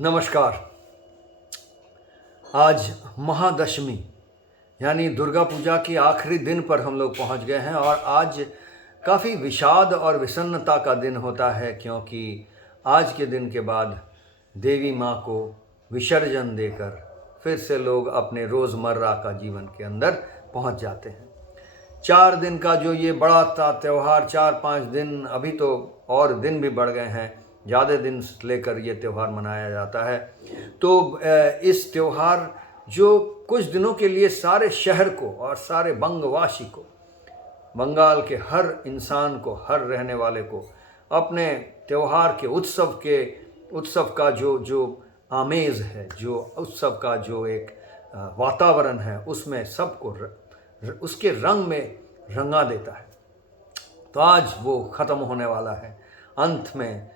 नमस्कार। आज महादशमी यानी दुर्गा पूजा के आखिरी दिन पर हम लोग पहुंच गए हैं और आज काफ़ी विषाद और विषन्नता का दिन होता है, क्योंकि आज के दिन के बाद देवी माँ को विसर्जन देकर फिर से लोग अपने रोज़मर्रा का जीवन के अंदर पहुंच जाते हैं। 4 दिन का जो ये बड़ा त्यौहार, 4-5 दिन, अभी तो और दिन भी बढ़ गए हैं, ज़्यादा दिन लेकर ये त्यौहार मनाया जाता है। तो इस त्यौहार जो कुछ दिनों के लिए सारे शहर को और सारे बंगवासी को, बंगाल के हर इंसान को, हर रहने वाले को अपने त्यौहार के उत्सव का जो आमेज़ है, जो उत्सव का जो एक वातावरण है, उसमें सबको उसके रंग में रंगा देता है। तो आज वो ख़त्म होने वाला है। अंत में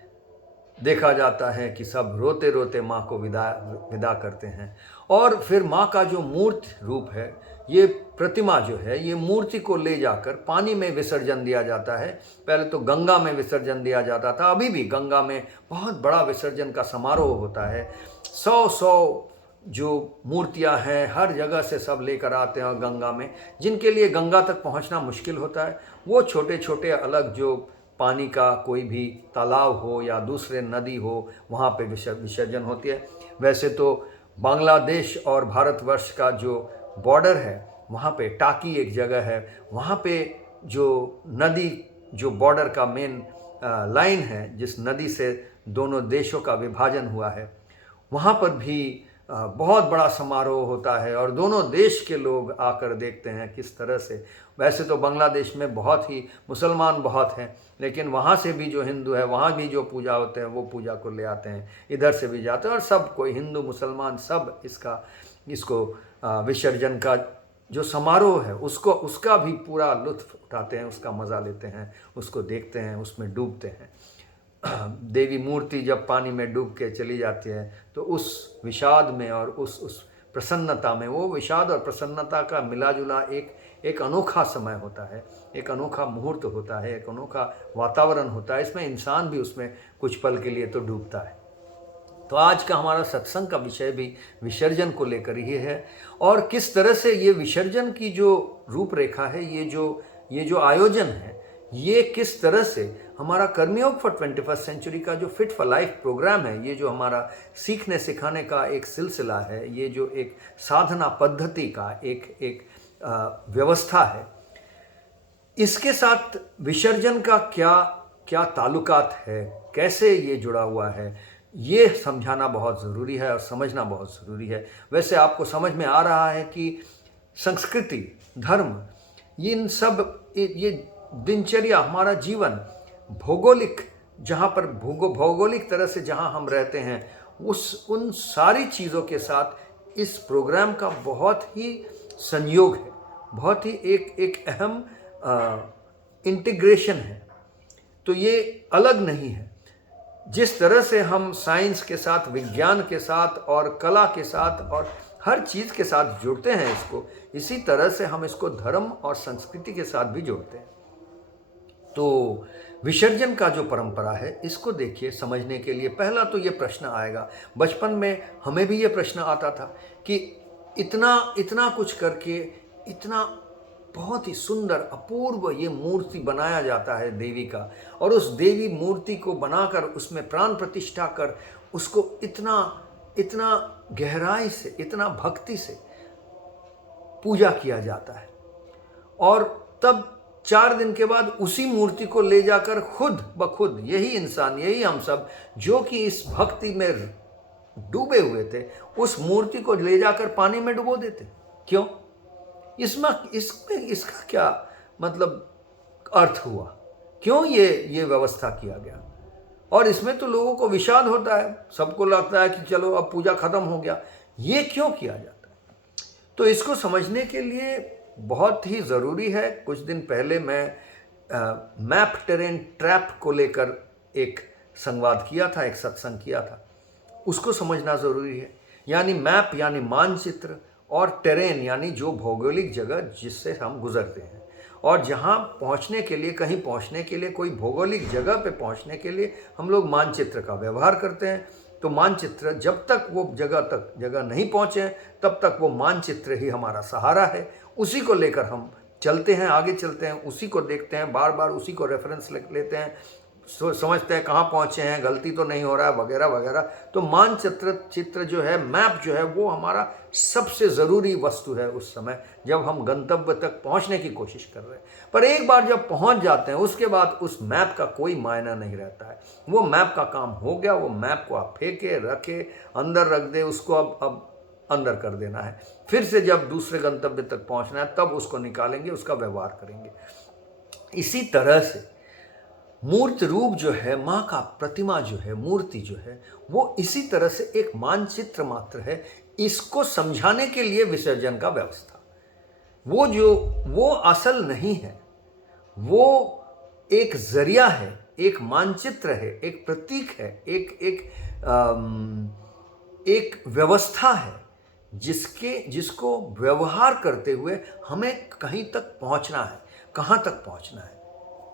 देखा जाता है कि सब रोते रोते माँ को विदा करते हैं और फिर माँ का जो मूर्त रूप है, ये प्रतिमा जो है, ये मूर्ति को ले जाकर पानी में विसर्जन दिया जाता है। पहले तो गंगा में विसर्जन दिया जाता था, अभी भी गंगा में बहुत बड़ा विसर्जन का समारोह होता है। 100 जो मूर्तियाँ हैं हर जगह से सब लेकर आते हैं गंगा में। जिनके लिए गंगा तक पहुँचना मुश्किल होता है, वो छोटे छोटे अलग जो पानी का कोई भी तालाब हो या दूसरे नदी हो, वहाँ पे विसर्जन होती है। वैसे तो बांग्लादेश और भारतवर्ष का जो बॉर्डर है, वहाँ पे टाकी एक जगह है, वहाँ पे जो नदी, जो बॉर्डर का मेन लाइन है, जिस नदी से दोनों देशों का विभाजन हुआ है, वहाँ पर भी बहुत बड़ा समारोह होता है और दोनों देश के लोग आकर देखते हैं किस तरह से। वैसे तो बांग्लादेश में बहुत ही मुसलमान बहुत हैं, लेकिन वहाँ से भी जो हिंदू है, वहाँ भी जो पूजा होते हैं, वो पूजा को ले आते हैं, इधर से भी जाते हैं और सब कोई, हिंदू मुसलमान सब इसको विसर्जन का जो समारोह है उसका भी पूरा लुत्फ़ उठाते हैं, उसका मज़ा लेते हैं, उसको देखते हैं, उसमें डूबते हैं। देवी मूर्ति जब पानी में डूब के चली जाती है तो उस विषाद में और उस प्रसन्नता में, वो विषाद और प्रसन्नता का मिला जुला एक अनोखा समय होता है, एक अनोखा मुहूर्त होता है, एक अनोखा वातावरण होता है। इसमें इंसान भी उसमें कुछ पल के लिए तो डूबता है। तो आज का हमारा सत्संग का विषय भी विसर्जन को लेकर ही है और किस तरह से ये विसर्जन की जो रूपरेखा है, ये जो आयोजन है, ये किस तरह से हमारा कर्मयोग फॉर 21st सेंचुरी का जो फिट फॉर लाइफ प्रोग्राम है, ये जो हमारा सीखने सिखाने का एक सिलसिला है, ये जो एक साधना पद्धति का एक व्यवस्था है, इसके साथ विसर्जन का क्या ताल्लुकात है, कैसे ये जुड़ा हुआ है, ये समझाना बहुत ज़रूरी है और समझना बहुत ज़रूरी है। वैसे आपको समझ में आ रहा है कि संस्कृति, धर्म, इन सब ये दिनचर्या, हमारा जीवन, भौगोलिक, जहाँ पर भौगोलिक तरह से जहाँ हम रहते हैं, उन सारी चीज़ों के साथ इस प्रोग्राम का बहुत ही संयोग है, बहुत ही एक अहम इंटीग्रेशन है। तो ये अलग नहीं है। जिस तरह से हम साइंस के साथ, विज्ञान के साथ और कला के साथ और हर चीज़ के साथ जुड़ते हैं इसको, इसी तरह से हम इसको धर्म और संस्कृति के साथ भी जोड़ते हैं। तो विसर्जन का जो परंपरा है, इसको देखिए, समझने के लिए पहला तो ये प्रश्न आएगा। बचपन में हमें भी ये प्रश्न आता था कि इतना कुछ करके, इतना बहुत ही सुंदर अपूर्व ये मूर्ति बनाया जाता है देवी का, और उस देवी मूर्ति को बनाकर उसमें प्राण प्रतिष्ठा कर उसको इतना गहराई से, इतना भक्ति से पूजा किया जाता है। और तब 4 दिन के बाद उसी मूर्ति को ले जाकर खुद ब खुद यही इंसान, यही हम सब जो कि इस भक्ति में डूबे हुए थे, उस मूर्ति को ले जाकर पानी में डुबो देते। क्यों? इसका क्या मतलब अर्थ हुआ? क्यों ये व्यवस्था किया गया? और इसमें तो लोगों को विषाद होता है, सबको लगता है कि चलो अब पूजा खत्म हो गया। ये क्यों किया जाता है? तो इसको समझने के लिए बहुत ही ज़रूरी है। कुछ दिन पहले मैं मैप टेरेन ट्रैप को लेकर एक संवाद किया था, एक सत्संग किया था, उसको समझना ज़रूरी है। यानी मैप यानी मानचित्र, और टेरेन यानी जो भौगोलिक जगह जिससे हम गुजरते हैं, और जहाँ पहुँचने के लिए, कहीं पहुँचने के लिए, कोई भौगोलिक जगह पे पहुँचने के लिए हम लोग मानचित्र का व्यवहार करते हैं। तो मानचित्र जब तक वो जगह नहीं पहुँचे तब तक वो मानचित्र ही हमारा सहारा है। उसी को लेकर हम चलते हैं, आगे चलते हैं, उसी को देखते हैं, बार बार उसी को रेफरेंस लेते हैं, समझते हैं कहाँ पहुँचे हैं, गलती तो नहीं हो रहा है, वगैरह वगैरह। तो चित्र जो है, मैप जो है, वो हमारा सबसे ज़रूरी वस्तु है उस समय जब हम गंतव्य तक पहुँचने की कोशिश कर रहे हैं। पर एक बार जब पहुँच जाते हैं उसके बाद उस मैप का कोई मायना नहीं रहता है। वो मैप का काम हो गया, वो मैप को आप फेंके, रखे, अंदर रख दे, उसको अब अंदर कर देना है। फिर से जब दूसरे गंतव्य तक पहुँचना है तब उसको निकालेंगे, उसका व्यवहार करेंगे। इसी तरह से मूर्त रूप जो है, माँ का प्रतिमा जो है, मूर्ति जो है, वो इसी तरह से एक मानचित्र मात्र है। इसको समझाने के लिए विसर्जन का व्यवस्था, वो असल नहीं है, वो एक जरिया है, एक मानचित्र है, एक प्रतीक है, एक व्यवस्था है जिसको व्यवहार करते हुए हमें कहीं तक पहुंचना है, कहाँ तक पहुंचना है,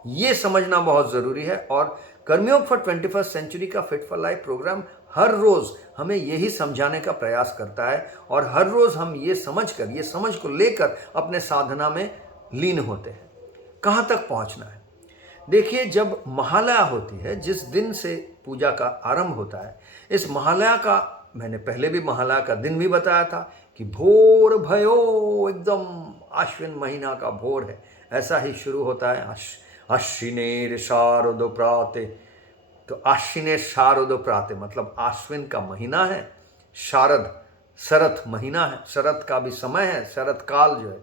ये समझना बहुत ज़रूरी है। और कर्मयोग फॉर 21st सेंचुरी का फिट फॉर लाइफ प्रोग्राम हर रोज़ हमें यही समझाने का प्रयास करता है और हर रोज़ हम ये समझ को लेकर अपने साधना में लीन होते हैं। कहाँ तक पहुँचना है? देखिए, जब महालया होती है, जिस दिन से पूजा का आरंभ होता है, इस महालया का मैंने पहले भी महालया का दिन भी बताया था कि भोर भयो, एकदम आश्विन महीना का भोर है, ऐसा ही शुरू होता है। अश्विनेर शारदो प्राते, तो आश्विनेर शारदो प्राते मतलब आश्विन का महीना है, शारद शरत महीना है, शरत का भी समय है, शरत काल जो है।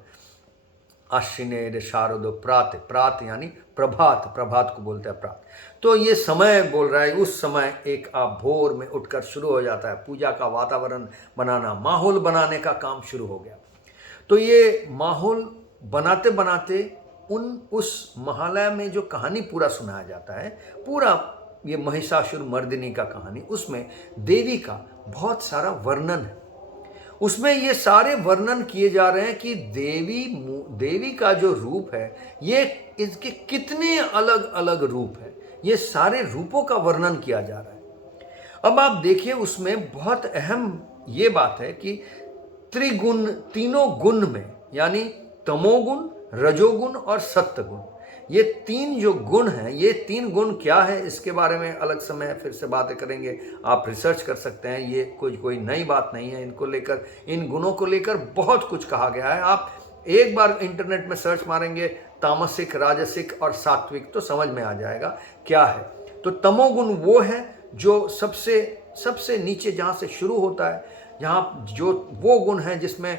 अश्विनेर शारदो प्राते, प्रात यानी प्रभात, प्रभात को बोलते हैं प्रात। तो ये समय बोल रहा है, उस समय एक आप भोर में उठकर शुरू हो जाता है पूजा का वातावरण बनाना, माहौल बनाने का काम शुरू हो गया। तो ये माहौल बनाते बनाते उस महालया में जो कहानी पूरा सुनाया जाता है, पूरा ये महिषासुर मर्दिनी का कहानी, उसमें देवी का बहुत सारा वर्णन है। उसमें ये सारे वर्णन किए जा रहे हैं कि देवी का जो रूप है, ये इसके कितने अलग अलग रूप है, ये सारे रूपों का वर्णन किया जा रहा है। अब आप देखिए, उसमें बहुत अहम ये बात है कि त्रिगुण, तीनों गुण में, यानी तमोगुण, रजोगुण और सत्वगुण, ये तीन जो गुण हैं, ये तीन गुण क्या है, इसके बारे में अलग समय फिर से बातें करेंगे। आप रिसर्च कर सकते हैं, ये कोई नई बात नहीं है। इन गुणों को लेकर बहुत कुछ कहा गया है। आप एक बार इंटरनेट में सर्च मारेंगे तामसिक, राजसिक और सात्विक, तो समझ में आ जाएगा क्या है। तो तमोगुण वो है जो सबसे नीचे जहाँ से शुरू होता है, जहाँ जो वो गुण है जिसमें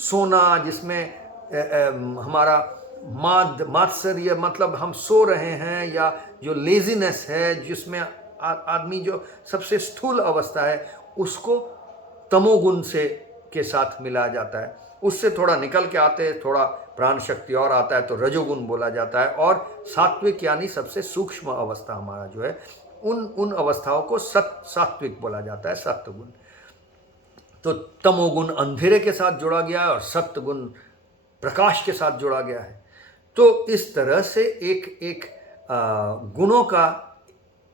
सोना, जिसमें हमारा मात्सर्य, मतलब हम सो रहे हैं, या जो लेजीनेस है, जिसमें आदमी जो सबसे स्थूल अवस्था है, उसको तमोगुण के साथ मिलाया जाता है। उससे थोड़ा निकल के आते हैं, थोड़ा प्राण शक्ति और आता है तो रजोगुण बोला जाता है। और सात्विक यानी सबसे सूक्ष्म अवस्था हमारा जो है, उन अवस्थाओं को सात्विक बोला जाता है, सत्वगुण। तो तमोगुण अंधेरे के साथ जोड़ा गया है और सत्वगुण प्रकाश के साथ जोड़ा गया है। तो इस तरह से एक गुणों का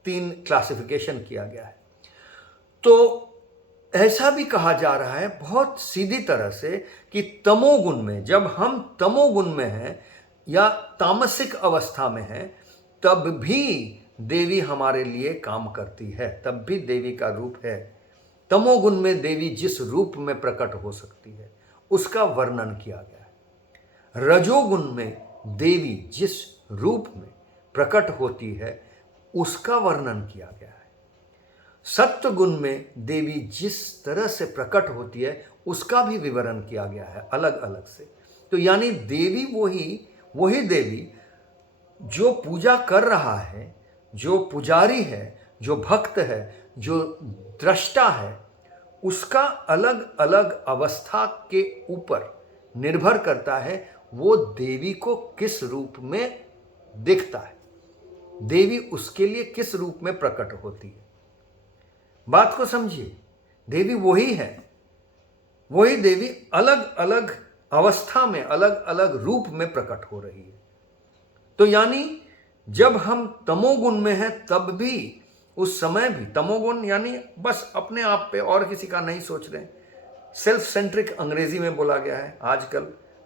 3 क्लासिफिकेशन किया गया है। तो ऐसा भी कहा जा रहा है बहुत सीधी तरह से कि तमोगुण में, जब हम तमोगुण में हैं या तामसिक अवस्था में हैं, तब भी देवी हमारे लिए काम करती है, तब भी देवी का रूप है। तमोगुण में देवी जिस रूप में प्रकट हो सकती है, उसका वर्णन किया गया है। रजोगुण में देवी जिस रूप में प्रकट होती है, उसका वर्णन किया गया है। सत्वगुण में देवी जिस तरह से प्रकट होती है, उसका भी विवरण किया गया है अलग अलग से। तो यानी देवी वही देवी जो पूजा कर रहा है, जो पुजारी है, जो भक्त है, जो दृष्टा है, उसका अलग अलग अवस्था के ऊपर निर्भर करता है वो देवी को किस रूप में दिखता है, देवी उसके लिए किस रूप में प्रकट होती है। बात को समझिए, देवी वही है, वही देवी अलग अलग अवस्था में, अलग अलग रूप में प्रकट हो रही है। तो यानी जब हम तमोगुण में हैं, तब भी उस समय भी तमोगुण यानी बस अपने आप पे और किसी का नहीं सोच रहे हैं। सेल्फ सेंट्रिक अंग्रेजी में बोला गया है।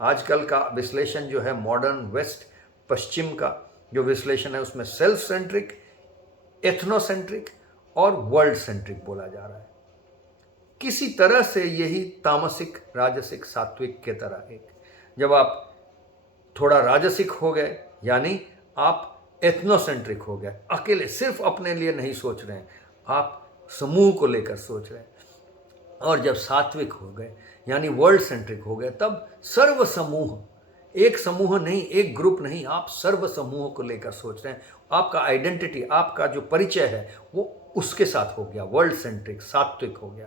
आजकल का विश्लेषण जो है मॉडर्न वेस्ट, पश्चिम का जो विश्लेषण है उसमें सेल्फ सेंट्रिक, एथनोसेंट्रिक और वर्ल्ड सेंट्रिक बोला जा रहा है। किसी तरह से यही तामसिक, राजसिक, सात्विक के तरह एक, जब आप थोड़ा राजसिक हो गए यानी आप एथनोसेंट्रिक हो गए, अकेले सिर्फ अपने लिए नहीं सोच रहे हैं, आप समूह को लेकर सोच रहे हैं। और जब सात्विक हो गए यानी वर्ल्ड सेंट्रिक हो गए, तब सर्व समूह, एक समूह नहीं, एक ग्रुप नहीं, आप सर्व समूह को लेकर सोच रहे हैं। आपका आइडेंटिटी, आपका जो परिचय है वो उसके साथ हो गया, वर्ल्ड सेंट्रिक, सात्विक हो गया।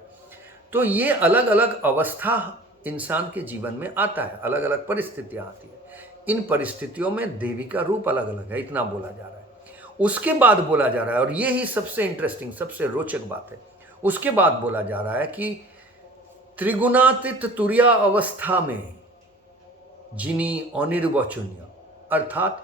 तो ये अलग अलग अवस्था इंसान के जीवन में आता है, अलग अलग परिस्थितियां आती है। इन परिस्थितियों में देवी का रूप अलग अलग है, इतना बोला जा रहा है। उसके बाद बोला जा रहा है, और ये ही सबसे इंटरेस्टिंग, सबसे रोचक बात है, उसके बाद बोला जा रहा है कि त्रिगुणातीत तुरिया अवस्था में जिनी अनिर्वचनीय, अर्थात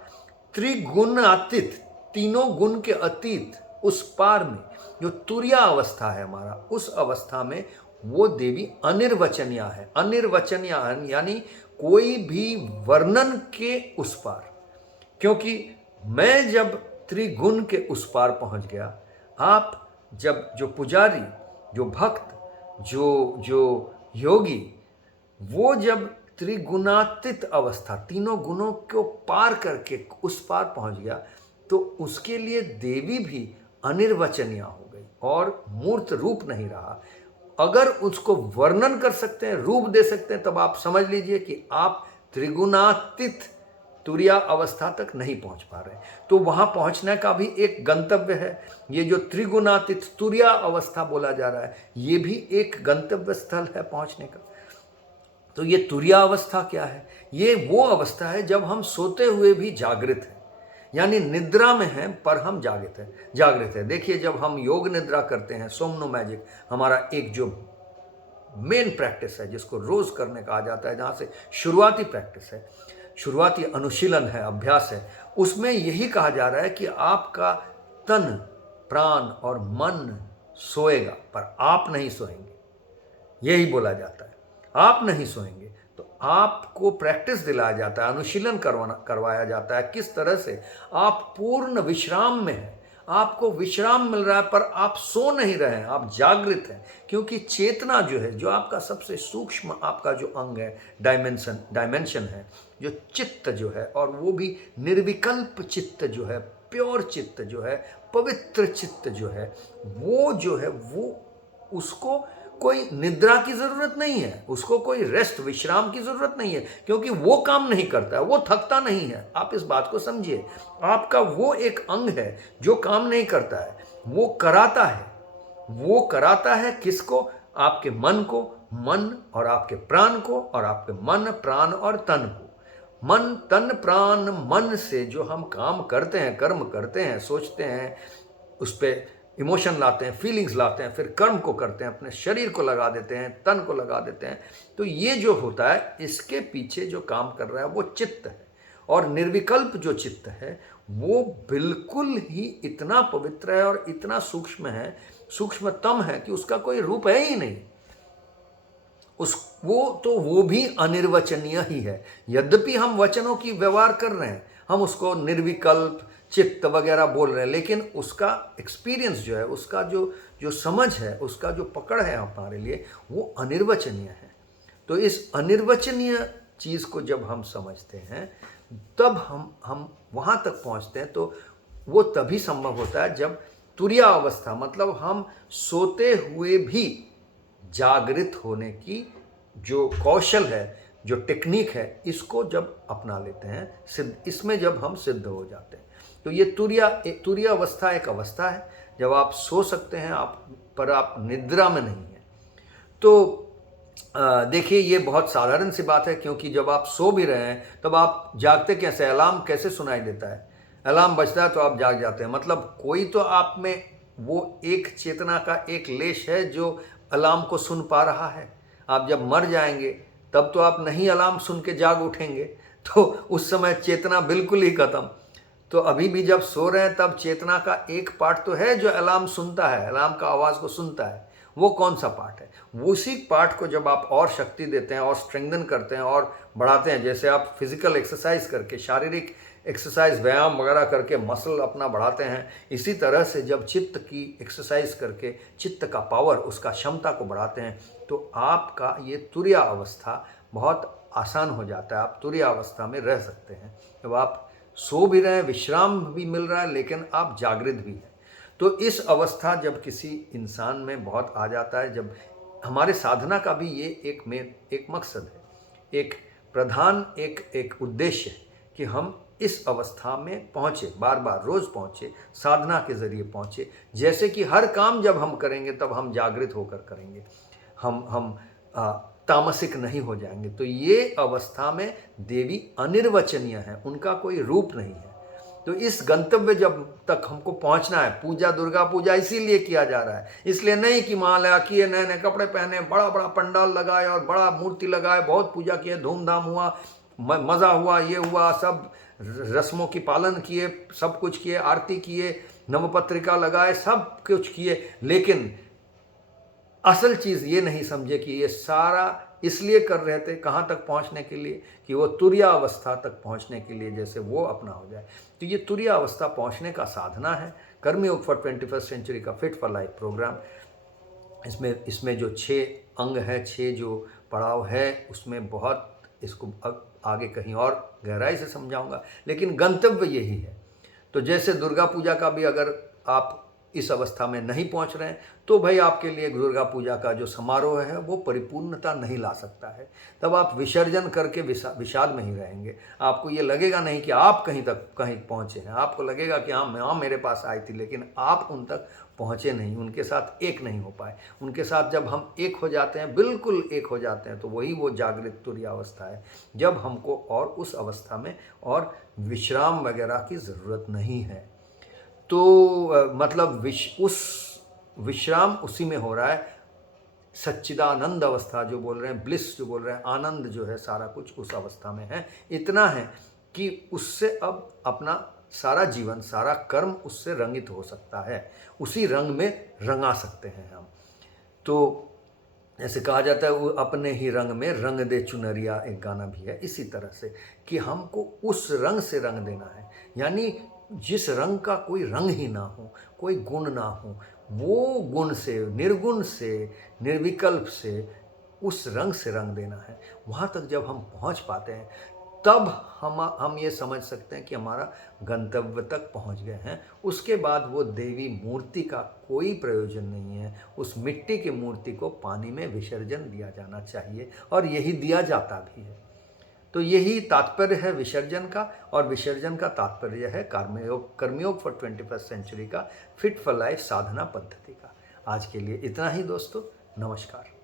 त्रिगुणातीत, तीनों गुण के अतीत, उस पार में जो तुरिया अवस्था है हमारा, उस अवस्था में वो देवी अनिर्वचनीय है। अनिर्वचनीय यानी कोई भी वर्णन के उस पार, क्योंकि मैं जब त्रिगुण के उस पार पहुंच गया, आप जब, जो पुजारी, जो भक्त, जो योगी, वो जब त्रिगुणातीत अवस्था, तीनों गुणों को पार करके उस पार पहुंच गया, तो उसके लिए देवी भी अनिर्वचनीय हो गई और मूर्त रूप नहीं रहा। अगर उसको वर्णन कर सकते हैं, रूप दे सकते हैं, तब आप समझ लीजिए कि आप त्रिगुणातीत तुरिया अवस्था तक नहीं पहुंच पा रहे। तो वहां पहुंचने का भी एक गंतव्य है। ये जो त्रिगुणातीत तुरिया अवस्था बोला जा रहा है, ये भी एक गंतव्य स्थल है पहुंचने का। तो ये तुरिया अवस्था क्या है? ये वो अवस्था है जब हम सोते हुए भी जागृत हैं, यानी निद्रा में हैं पर हम जागृत है। देखिए, जब हम योग निद्रा करते हैं, सोमनो मैजिक हमारा एक जो मेन प्रैक्टिस है, जिसको रोज करने कहा जाता है, जहाँ से शुरुआती प्रैक्टिस है, शुरुआती अनुशीलन है, अभ्यास है, उसमें यही कहा जा रहा है कि आपका तन, प्राण और मन सोएगा पर आप नहीं सोएंगे। यही बोला जाता है, आप नहीं सोएंगे। तो आपको प्रैक्टिस दिलाया जाता है, अनुशीलन करवाया जाता है, किस तरह से आप पूर्ण विश्राम में हैं, आपको विश्राम मिल रहा है पर आप सो नहीं रहे हैं, आप जागृत हैं। क्योंकि चेतना जो है, जो आपका सबसे सूक्ष्म आपका जो अंग है, डायमेंशन है, जो चित्त जो है, और वो भी निर्विकल्प चित्त जो है, प्योर चित्त जो है, पवित्र चित्त जो है, वो उसको कोई निद्रा की जरूरत नहीं है, उसको कोई रेस्ट, विश्राम की जरूरत नहीं है, क्योंकि वो काम नहीं करता है, वो थकता नहीं है। आप इस बात को समझिए, आपका वो एक अंग है जो काम नहीं करता है, वो कराता है। वो कराता है किसको? आपके मन को, मन और आपके प्राण को, और आपके मन, प्राण और तन को। मन, तन, प्राण, मन से जो हम काम करते हैं, कर्म करते हैं, सोचते हैं, उस पर इमोशन लाते हैं, फीलिंग्स लाते हैं, फिर कर्म को करते हैं, अपने शरीर को लगा देते हैं, तन को लगा देते हैं। तो ये जो होता है, इसके पीछे जो काम कर रहा है वो चित्त है। और निर्विकल्प जो चित्त है वो बिल्कुल ही इतना पवित्र है और इतना सूक्ष्म है, सूक्ष्मतम है कि उसका कोई रूप है ही नहीं। वो भी अनिर्वचनीय ही है। यद्यपि हम वचनों की व्यवहार कर रहे हैं, हम उसको निर्विकल्प चित्त वगैरह बोल रहे हैं, लेकिन उसका एक्सपीरियंस जो है, उसका जो समझ है, उसका जो पकड़ है हमारे लिए, वो अनिर्वचनीय है। तो इस अनिर्वचनीय चीज़ को जब हम समझते हैं, तब हम वहाँ तक पहुँचते हैं। तो वो तभी संभव होता है जब तुरिया अवस्था, मतलब हम सोते हुए भी जागृत होने की जो कौशल है, जो टेक्निक है, इसको जब अपना लेते हैं, इसमें जब हम सिद्ध हो जाते हैं। तो ये तुरिया अवस्था एक अवस्था है जब आप सो सकते हैं, पर आप निद्रा में नहीं हैं। तो देखिए, ये बहुत साधारण सी बात है, क्योंकि जब आप सो भी रहे हैं तब आप जागते कैसे? अलार्म कैसे सुनाई देता है? अलार्म बजता है तो आप जाग जाते हैं। मतलब कोई तो आप में वो एक चेतना का एक लेश है जो अलार्म को सुन पा रहा है। आप जब मर जाएंगे तब तो आप नहीं अलार्म सुन के जाग उठेंगे, तो उस समय चेतना बिल्कुल ही खत्म। तो अभी भी जब सो रहे हैं तब चेतना का एक पार्ट तो है जो अलार्म सुनता है, अलार्म का आवाज़ को सुनता है। वो कौन सा पार्ट है? वो उसी पार्ट को जब आप और शक्ति देते हैं और स्ट्रेंथन करते हैं और बढ़ाते हैं, जैसे आप फिजिकल एक्सरसाइज करके, शारीरिक एक्सरसाइज, व्यायाम वगैरह करके मसल अपना बढ़ाते हैं, इसी तरह से जब चित्त की एक्सरसाइज करके चित्त का पावर, उसका क्षमता को बढ़ाते हैं, तो आपका ये तुरिया अवस्था बहुत आसान हो जाता है। आप तुरिया अवस्था में रह सकते हैं। जब आप सो भी रहे हैं, विश्राम भी मिल रहा है, लेकिन आप जागृत भी हैं। तो इस अवस्था जब किसी इंसान में बहुत आ जाता है, जब हमारे साधना का भी ये एक मकसद है, एक प्रधान एक उद्देश्य है कि हम इस अवस्था में पहुँचे, बार बार रोज़ पहुँचे, साधना के ज़रिए पहुँचे। जैसे कि हर काम जब हम करेंगे तब हम जागृत होकर करेंगे, हम तामसिक नहीं हो जाएंगे। तो ये अवस्था में देवी अनिर्वचनीय है, उनका कोई रूप नहीं है। तो इस गंतव्य जब तक हमको पहुंचना है, पूजा, दुर्गा पूजा इसीलिए किया जा रहा है, इसलिए नहीं कि माला किए, नए नए कपड़े पहने, बड़ा बड़ा पंडाल लगाए और बड़ा मूर्ति लगाए, बहुत पूजा किए, धूमधाम हुआ, मज़ा हुआ, ये हुआ, सब रस्मों की पालन किए, सब कुछ किए, आरती किए, नवपत्रिका लगाए, सब कुछ किए, लेकिन असल चीज़ ये नहीं समझे कि ये सारा इसलिए कर रहे थे, कहाँ तक पहुँचने के लिए, कि वो तुरिया अवस्था तक पहुँचने के लिए, जैसे वो अपना हो जाए। तो ये तुरिया अवस्था पहुँचने का साधना है कर्मयोग फॉर 21st सेंचुरी का फिट फॉर लाइफ प्रोग्राम। इसमें जो 6 अंग है, 6 जो पड़ाव है, उसमें बहुत इसको आगे कहीं और गहराई से समझाऊंगा, लेकिन गंतव्य यही है। तो जैसे दुर्गा पूजा का भी अगर आप इस अवस्था में नहीं पहुंच रहे हैं, तो भाई आपके लिए दुर्गा पूजा का जो समारोह है वो परिपूर्णता नहीं ला सकता है। तब आप विसर्जन करके विषाद में ही रहेंगे। आपको ये लगेगा नहीं कि आप कहीं पहुंचे हैं, आपको लगेगा कि हाँ मेरे पास आई थी, लेकिन आप उन तक पहुंचे नहीं, उनके साथ एक नहीं हो पाए। उनके साथ जब हम एक हो जाते हैं, बिल्कुल एक हो जाते हैं, तो वही वो जागृत तुरीय अवस्था है, जब हमको और उस अवस्था में और विश्राम वगैरह की ज़रूरत नहीं है। तो मतलब उस विश्राम उसी में हो रहा है। सच्चिदानंद अवस्था जो बोल रहे हैं, ब्लिस जो बोल रहे हैं, आनंद जो है, सारा कुछ उस अवस्था में है। इतना है कि उससे अब अपना सारा जीवन, सारा कर्म उससे रंगित हो सकता है, उसी रंग में रंगा सकते हैं हम। तो ऐसे कहा जाता है, वो अपने ही रंग में रंग दे चुनरिया, एक गाना भी है इसी तरह से, कि हमको उस रंग से रंग देना है। यानी जिस रंग का कोई रंग ही ना हो, कोई गुण ना हो, वो गुण से, निर्गुण से, निर्विकल्प से, उस रंग से रंग देना है। वहाँ तक जब हम पहुँच पाते हैं, तब हम ये समझ सकते हैं कि हमारा गंतव्य तक पहुंच गए हैं। उसके बाद वो देवी मूर्ति का कोई प्रयोजन नहीं है। उस मिट्टी की मूर्ति को पानी में विसर्जन दिया जाना चाहिए, और यही दिया जाता भी है। तो यही तात्पर्य है विसर्जन का, और विसर्जन का तात्पर्य है कर्मयोग फॉर 21st सेंचुरी का फिट फॉर लाइफ साधना पद्धति का। आज के लिए इतना ही दोस्तों, नमस्कार।